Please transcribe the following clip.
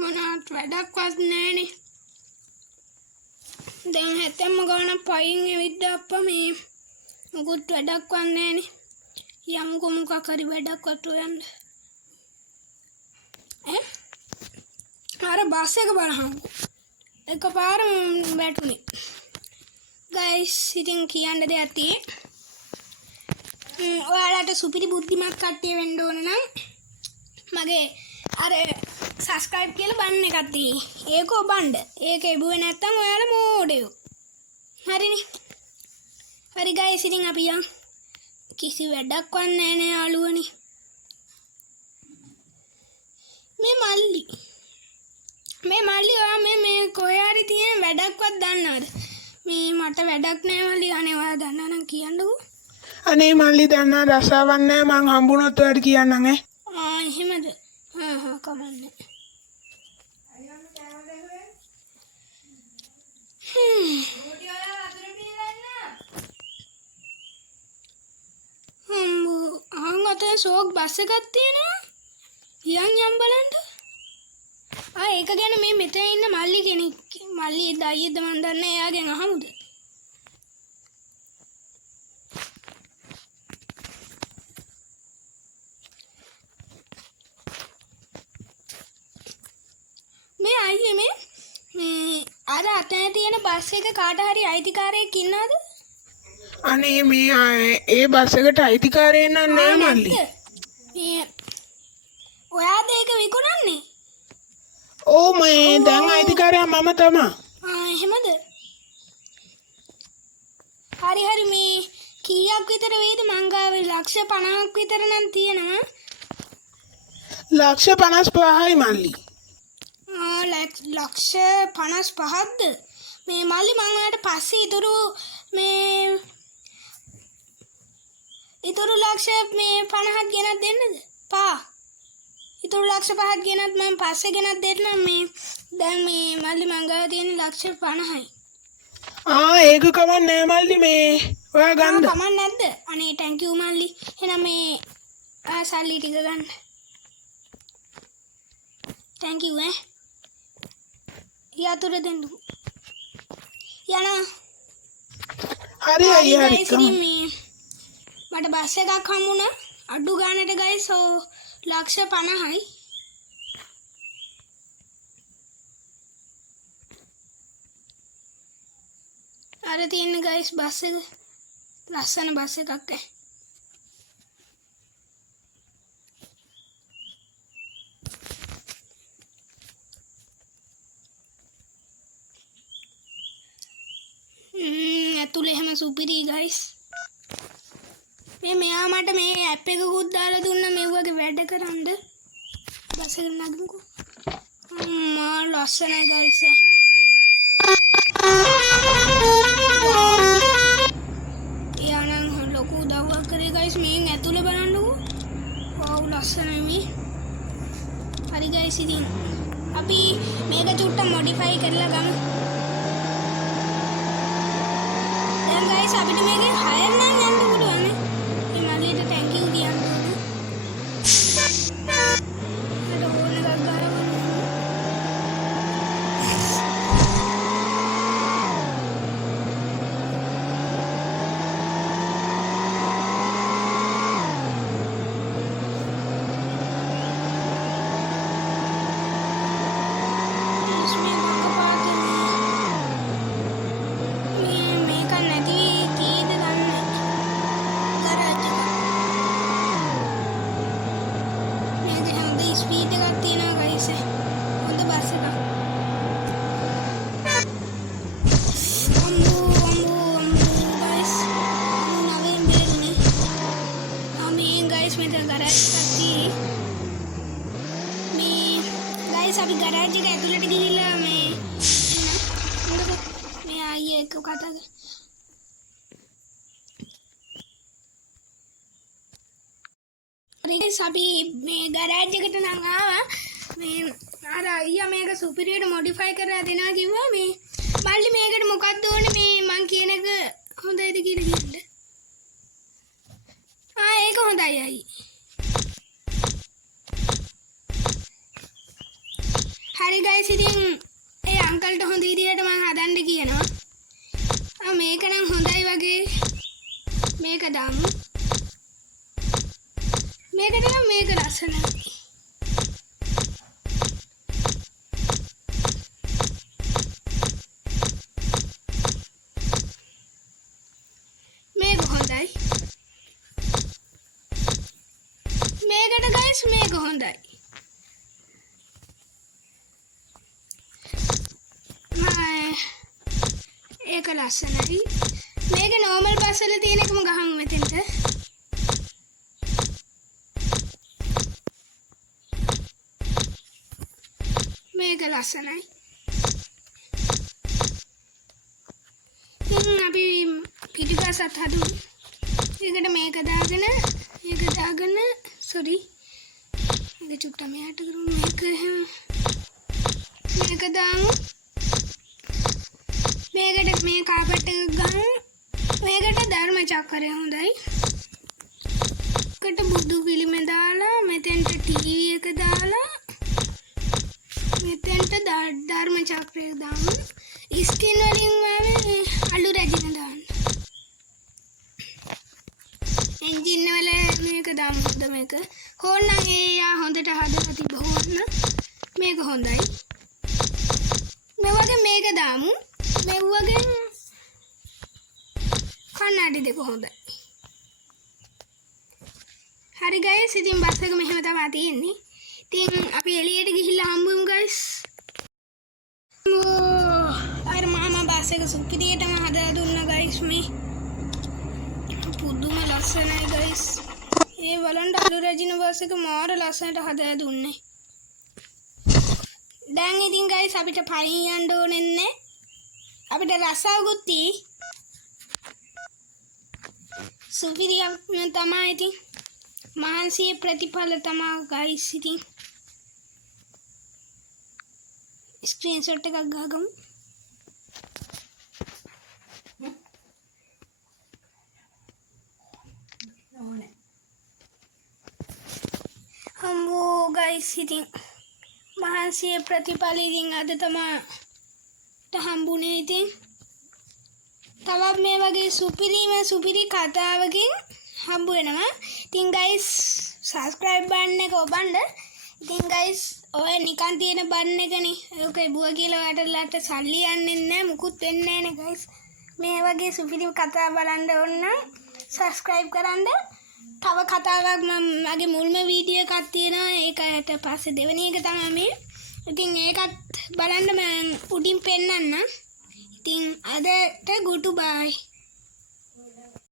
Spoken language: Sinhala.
මොනවත් වැඩක්වත් නැහනේ. දැන් හැතැම්ම ගාන පයින් ඇවිත් අප්පා මේ මොකුත් වැඩක්වත් නැහනේ. යමුකෝ මොකක් හරි වැඩක්වත් හොයන්න. අර බස් එක බලහන්. එකපාරම වැටුනේ. ගයිස් ඉතින් කියන්න දෙයක් තියෙන්නේ. ඔයාලට සුපිරි බුද්ධිමත් කට්ටිය වෙන්න ඕන නම් මගේ අර subscribe කියලා බන් එකක් තියෙන්නේ. ඒක ඔබන්න. ඒක එබුවේ නැත්තම් ඔයාලා මෝඩයෝ. හරිනේ. හරි ගයිස් ඉතින් අපි යන්. කිසි වැඩක් වන්නේ නැහැ යාළුවනි. මේ මල්ලි ඔයා මේ කොහේ හරි තියෙන වැඩක්වත් දන්නවද? මේ මට වැඩක් නැහැ මල්ලි. අනේ ඔයා දන්නා නම් කියන්නකෝ. අනේ මල්ලි දන්නා රසාවක් නැහැ මං හම්බුනොත් ඔයාලට කියන්නම් ඈ. එහෙමද? කමන්නේ. අතේ ෂෝක් බස් එකක් තියෙනවා. යම් බලන්න. ඒක ගැන මේ මෙතන ඉන්න මල්ලි කෙනෙක් මල්ලි දයියද මන් දන්නේ එයාගෙන් අහමුද? මේ අයියේ මේ අර අතේ තියෙන බස් එක කාට හරි අයිතිකාරයෙක් ඉන්නවද? අනේ මේ ඒ බස් එකට අයිතිකාරයෙක් නෑ මල්ලි. ඔයාද ඒක විකුණන්නේ? ඔව් මේ දැන් අයිතිකාරයා මම තමයි. එහෙමද? හරි මේ කීයක් විතර වේද මං ගාවේ? ලක්ෂ 50ක් විතර නම් තියෙනවා. ලක්ෂ 55යි මල්ලි. ලක්ෂ 55ක්ද? මේ මල්ලි මං ඔයාලට පස්සේ ඉතුරු ලක්ෂ 50ක් ගෙනත් දෙන්නද? ඉතුරු ලක්ෂ 5ක් ගෙනත් මම පස්සේ ගෙනත් දෙන්නම්. මේ දැන් මේ මල්ලි මං ගාව තියෙන ලක්ෂ 50යි. ඒක කමක් නෑ මල්ලි මේ ඔයා ගන්න. කමක් නැද්ද? අනේ thank you මල්ලි. එහෙනම් මේ සල්ලි ටික ගන්න. thank you යතුරු දෙන්නු. යනවා. හරි අයියා හරි. මට බස් එකක් හම්බුණා. අඩු ගානට ගයිස් ලක්ෂ 50යි. අර තියෙන ගයිස් බස් එක ලස්සන බස් එකක් ඈ. ඇතුලේ හැම සුපිරි ගයිස්. මෙයා මට මේ ඇප් එකකුත් දාලා දුන්නා මේ වගේ වැඩ කරන්න. බස් එක නගමුකෝ. මා ලස්සනයි ගයිස්. යානම් ලොකු උදව්වක් කරේ ගයිස්. මේන් ඇතුලේ බලන්නකෝ. වව් ලස්සනයි මේ. හරි ගයිස් ඉතින් අපි මේක චුට්ටක් මොඩිෆයි කරලා ගමු. දැන් ගයිස් අපිට මේකේ හයර් නම් යන්න පුළුවන් නේ. thank you කියන්න ඕනේ. මට ඕන එකක් ගන්න. මේක නැති කීයද ගන්න. ගරාජ් ස්පීඩ් එකක් තියෙනවා ගයිස්. හොඳ බස් එකක්. අම්මෝ ගයිස්. නවෙන් බේරුනේ. මේ ගයිස් මෙතන ගරාජ් එකක් තියෙන්නේ. මේ ගයිස් අපි ගරාජ් එක ඇතුළට ගිහිල්ලා මේ අයියේ එක්ක කතා කරමු. අපි මේ ගරාජ් එකට නම් ආවා. මේ අර අයියා මේක සුපිරියට මොඩිෆයි කරලා දෙනවා කිව්වා. මේ මල්ලි මේකට මොකක්ද ඕනේ? මේ මං කියන එක හොඳයිද කියලා කියන්න. ඒක හොඳයි අයියේ. ගයිස් ඉතින් ඒ අංකල්ට හොඳ විදිහට මම හදන්න කියනවා. මේක නම් හොඳයි වගේ. මේක දාමු. මේකට නම් මේක ලස්සනයි. මේක හොඳයි. මේකට ගයිස් මේක හොඳයි. ඒක ලස්සනයි. මේක නෝමල් බස් වල තියෙන එකම ගහමු මෙතෙන්ට. මේක ලස්සනයි. අපි පිටිපස්සත් හදමු. ඒකට මේක දාගෙන සෝරි. මේක චුට්ට මෙහාට කරමු. මේක දාමු. මේකට මේ කාපට් එක ගහමු. මේකට ධර්ම චක්‍රය හොඳයි. කට බුදු පිළිම දාලා මෙතෙන්ට ටීවී එක දාලා මෙතෙන්ට ධර්ම චක්‍රය දාමු. ස්කින් වලින් අලු රැජින දාන්න. එන්ජින් වල මේක දාමු. මේක හොල්නම් එයා හොඳට හදලා තිබ්බොත් මේක හොඳයි. මේ වගේ මේක දාමු. මේ වගේ කන්නඩි දෙක හොඳයි. හරි ගයිස් ඉතින් බස් එක මෙහෙම තමයි තියෙන්නේ. ඉතින් අපි එළියට ගිහිල්ලා හම්බුමු ගයිස්. අර මාමා බස් එක සුපිරියටම හදලා දුන්නා ගයිස් මේ. පුදුම ලස්සනයි ගයිස්. ඒ බලන්න අලු රැජින බස් එක මාර ලස්සනට හදලා දුන්නේ. දැන් ඉතින් ගයිස් අපිට පයින් යන්න ඕනේ නැහැ. අපිට රසාවකුත් තියෙයි. සුපිරියක් තමයි ඉතින්. මහන්සියේ ප්‍රතිඵල තමයි ගයිස් ඉතින්. ස්ක්‍රීන්ෂොට් එකක් ගහගමු. හම්බෝ ගයිස් ඉතින් මහන්සියේ ප්‍රතිඵල ඉතින් අද තමයි හම්බුනේ ඉතින්. තවත් මේ වගේ සුපිරි කතාවකින් හම්බ වෙනවා. ඉතින් ගයිස් subscribe button එක ඔබන්න. ඉතින් ගයිස් ඔය නිකන් තියෙන බටන් එකනේ. ඒක එබුවා කියලා ඔයාලට සල්ලි යන්නේ නැහැ. මුකුත් වෙන්නේ නැහැ නේ ගයිස්. මේ වගේ සුපිරි කතා බලන්න ඕන නම් subscribe කරන්න. තව කතාවක් මම මගේ මුල්ම වීඩියෝ එකක් තියෙනවා. ඒකට පස්සේ දෙවෙනි එක තමයි මේ. ඉතින් ඒකත් බලන්න මම උඩින් පෙන්නන්නම්. ඉතින් අදට goodbye.